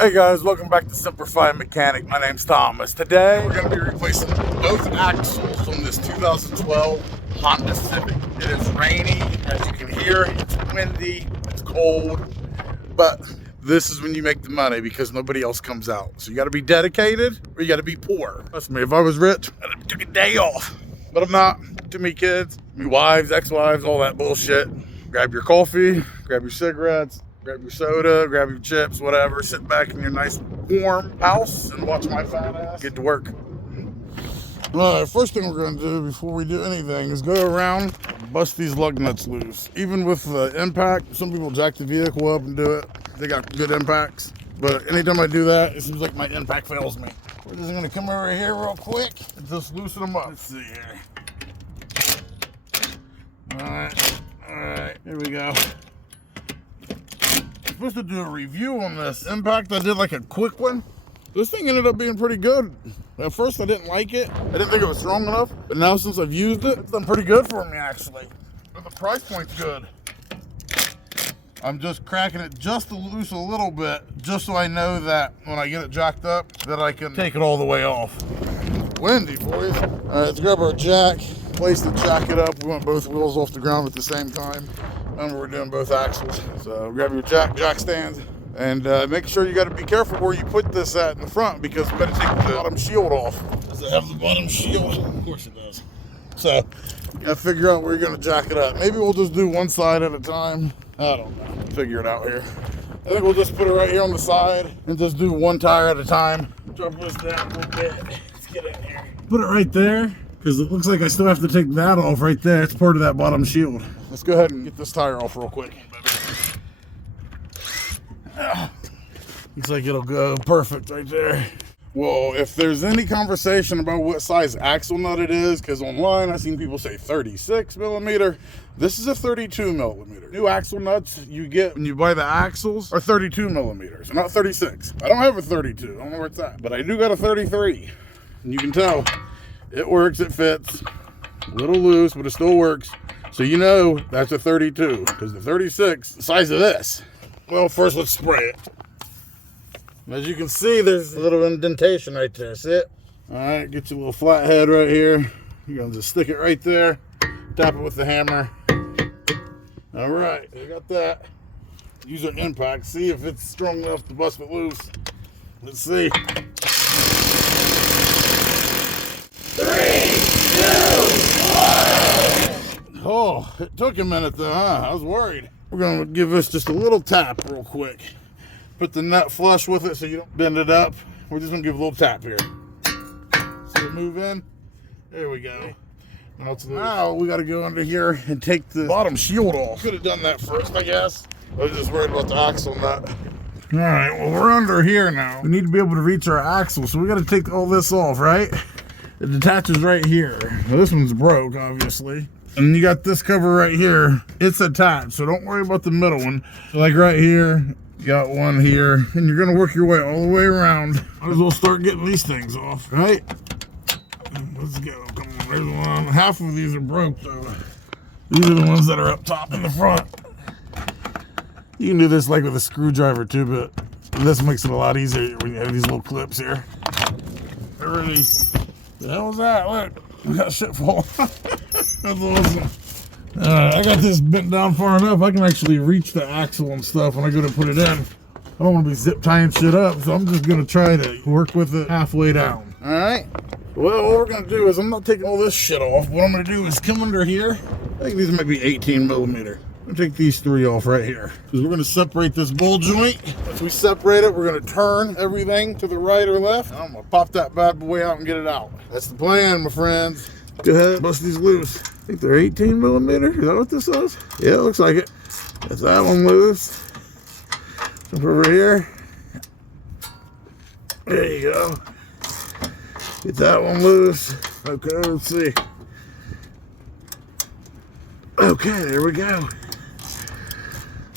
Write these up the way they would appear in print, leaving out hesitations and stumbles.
Hey guys, welcome back to Semper Fi Mechanic. My name's Thomas. Today we're going to be replacing both axles from this 2012 Honda Civic. It is rainy, as you can hear, it's windy, it's cold, but this is when you make the money because nobody else comes out. So you got to be dedicated or you got to be poor. Trust me, if I was rich, I'd took a day off, but I'm not. Too many kids, me wives, ex-wives, all that bullshit. Grab your coffee, grab your cigarettes, grab your soda, grab your chips, whatever. Sit back in your nice warm house and watch my fat ass get to work. All right, first thing we're gonna do before we do anything is go around and bust these lug nuts loose. Even with the impact, some people jack the vehicle up and do it. They got good impacts. But anytime I do that, it seems like my impact fails me. We're just gonna come over here real quick and just loosen them up. Let's see here. All right, here we go. Supposed to do a review on this impact. I did like a quick one. This thing ended up being pretty good. At first I didn't like it. I didn't think it was strong enough, but now since I've used it, it's done pretty good for me actually. But the price point's good. I'm just cracking it just to loose a little bit, just so I know that when I get it jacked up, that I can take it all the way off. Windy, boys. All right, let's grab our jack. Place to jack it up. We want both wheels off the ground at the same time. Remember, we're doing both axles. So grab your jack stands and make sure you got to be careful where you put this at in the front because we got to take the bottom shield off. Does it have the bottom shield? Of course it does. So you got to figure out where you're going to jack it up. Maybe we'll just do one side at a time. I don't know. Figure it out here. I think we'll just put it right here on the side and just do one tire at a time. Drop this down a little bit. Let's get in here. Put it right there. Because it looks like I still have to take that off right there. It's part of that bottom shield. Let's go ahead and get this tire off real quick. Looks like it'll go perfect right there. Well, if there's any conversation about what size axle nut it is, because online I've seen people say 36 millimeter. This is a 32 millimeter. New axle nuts you get when you buy the axles are 32 millimeters, not 36. I don't have a 32. I don't know where it's at, but I do got a 33. And you can tell. It works, it fits, a little loose, but it still works. So you know that's a 32, because the 36, the size of this. Well, first let's spray it. As you can see, there's a little indentation right there, see it? All right, get your little flat head right here. You're gonna just stick it right there, tap it with the hammer. All right, we got that. Use our impact, see if it's strong enough to bust it loose. Let's see. 3, 2, 1. Oh, it took a minute though, huh? I was worried. We're gonna give this just a little tap real quick. Put the nut flush with it so you don't bend it up. We're just gonna give a little tap here. See it move in? There we go. Now we gotta go under here and take the bottom shield off. Could have done that first, I guess. I was just worried about the axle nut. All right, well, we're under here now. We need to be able to reach our axle, so we gotta take all this off, right? It detaches right here. Now, this one's broke, obviously. And you got this cover right here. It's attached, so don't worry about the middle one. So like right here, you got one here, and you're gonna work your way all the way around. Might as well start getting these things off, right? Let's go, come on, there's one. Half of these are broke though. These are the ones that are up top in the front. You can do this like with a screwdriver too, but this makes it a lot easier when you have these little clips here. Already. The hell was that? Look, we got shit full. That's awesome. Alright, I got this bent down far enough I can actually reach the axle and stuff when I go to put it in. I don't want to be zip tying shit up, so I'm just going to try to work with it halfway down. Alright, well, what we're going to do is I'm not taking all this shit off. What I'm going to do is come under here. I think these might be 18 millimeter. I'm going to take these three off right here. Because we're going to separate this ball joint. Once we separate it, we're going to turn everything to the right or left. And I'm going to pop that bad boy out and get it out. That's the plan, my friends. Go ahead, bust these loose. I think they're 18 millimeter. Is that what this is? Yeah, it looks like it. Get that one loose. Jump over here. There you go. Get that one loose. Okay, let's see. Okay, there we go.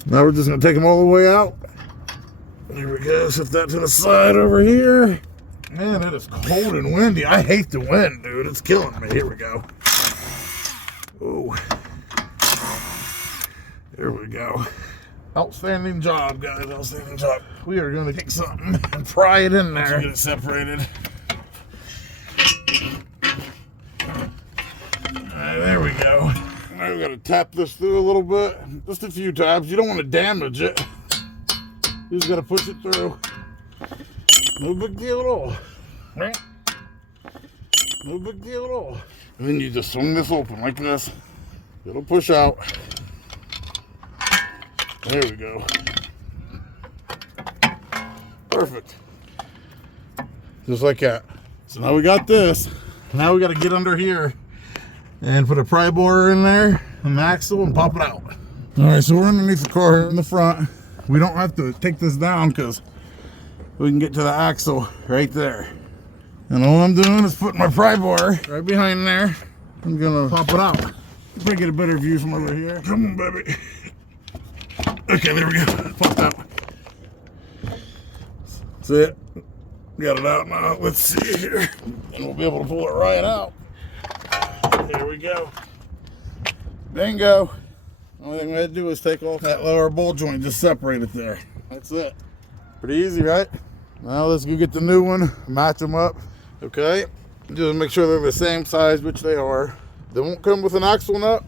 Now we're just gonna take them all the way out. There we go, shift that to the side over here. Man, it is cold and windy. I hate the wind, dude. It's killing me. Here we go. Oh. There we go. Outstanding job, guys. Outstanding job. we are going to take something and pry it in there. Get it separated. There we go. Now we got to tap this through a little bit, just a few times. You don't want to damage it. You just got to push it through. No big deal at all, right? No big deal at all. And then you just swing this open like this. It'll push out. There we go. Perfect. Just like that. So now we got this. Now we got to get under here and put a pry bar in there, an axle, and pop it out. All right, so we're underneath the car in the front. We don't have to take this down because we can get to the axle right there. And all I'm doing is putting my pry bar right behind there. I'm gonna pop it out. Let me get a better view from over here. Come on, baby. Okay, there we go. Pop out. That's it. Got it out now. Let's see here. And we'll be able to pull it right out. There we go. Bingo. Only thing we had to do is take off that lower ball joint, just separate it there. That's it. Pretty easy, right? Now let's go get the new one, match them up. Okay, just make sure they're the same size, which they are. They won't come with an axle nut,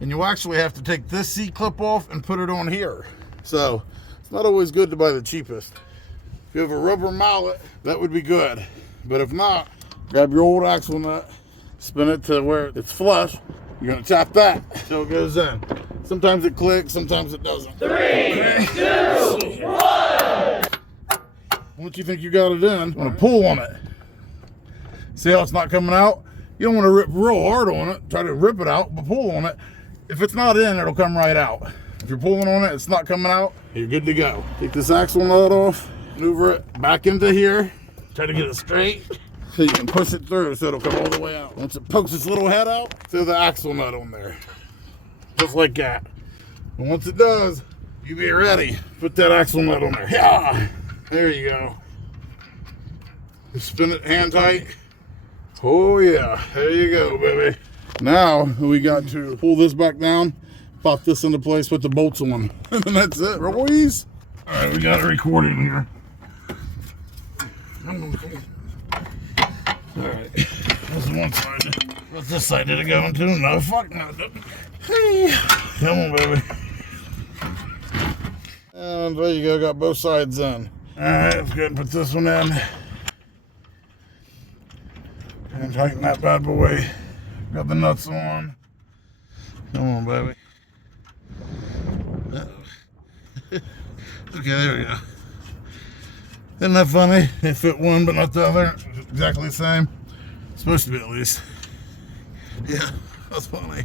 and you actually have to take this C-clip off and put it on here. So it's not always good to buy the cheapest. If you have a rubber mallet, that would be good. But if not, grab your old axle nut, spin it to where it's flush. You're gonna tap that so it goes in. Sometimes it clicks, sometimes it doesn't. 3, 2, 1. Once you think you got it in, you want to pull on it. See how it's not coming out? You don't want to rip real hard on it. Try to rip it out, but pull on it. If it's not in, it'll come right out. If you're pulling on it, it's not coming out, you're good to go. Take this axle nut off, maneuver it back into here. Try to get it straight so you can push it through so it'll come all the way out. Once it pokes its little head out, throw the axle nut on there. Just like that. And once it does, you be ready. Put that axle nut on there. Yeah. There you go. Just spin it hand tight. Oh yeah, there you go, baby. Now we got to pull this back down, pop this into place, put the bolts on, and that's it, boys. All right, we got it recorded here. All right, that's one side. What's this side? Did it go into? No, fuck no. Hey, come on, baby. And there you go, got both sides in. All right, let's go ahead and put this one in. And tighten that bad boy. Got the nuts on. Come on, baby. Okay, there we go. Isn't that funny? It fit one, but not the other. Exactly the same. It's supposed to be, at least. Yeah, that's funny.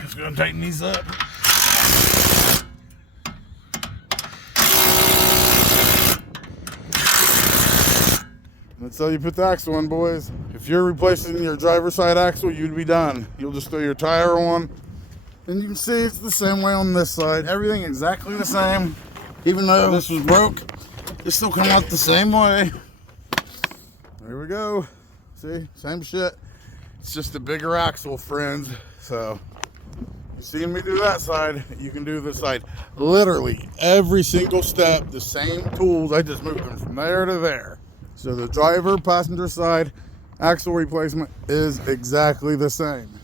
Just gonna tighten these up. That's how you put the axle in, boys. If you're replacing your driver's side axle, you'd be done. You'll just throw your tire on, and you can see it's the same way on this side. Everything exactly the same. Even though this was broke, it still come out the same way. There we go. See, same shit. It's just a bigger axle, friends. So, you see me do that side, you can do this side. Literally, every single step, the same tools. I just moved them from there to there. So the driver, passenger side, axle replacement is exactly the same.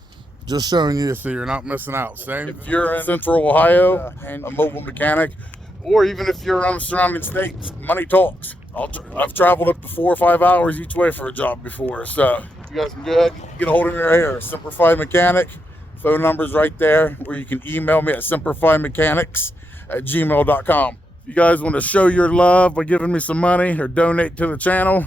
Just showing you so you're not missing out. Same if you're in Central Ohio and a mobile mechanic, or even if you're on the surrounding states, money talks. I've traveled up to 4 or 5 hours each way for a job before. So you guys can go ahead and get a hold of me right here. Semper Fi Mechanic. Phone number's right there, or you can email me at semperfimechanics@gmail.com. If you guys want to show your love by giving me some money or donate to the channel,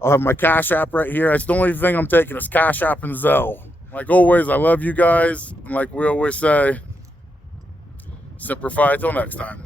I'll have my Cash App right here. That's the only thing I'm taking is Cash App and Zelle. Like always, I love you guys. And like we always say, Semper Fi, till next time.